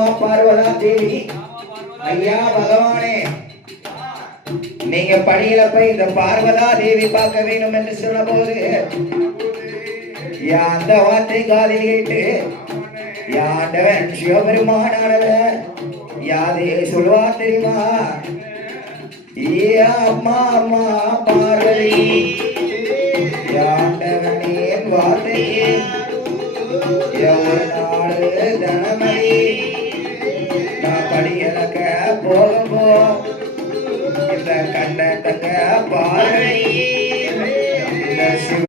அம்மா பார்வதா தேவி ஐயா பகவானே நீங்க படியில போய் இந்த பார்வதா தேவி பார்க்க வேண்டும் என்று சொன்ன போது அந்த வார்த்தை காதில் கேட்டு யாண்டவன் சிவபெருமானவர் யாதே சொல்வா தெரியுமா? அம்மா அம்மா பார்வதி யாண்டவனின் வார்த்தையே ஒரு நாடு தனமணி நான் படியலக்க போகும் இந்த கண்ண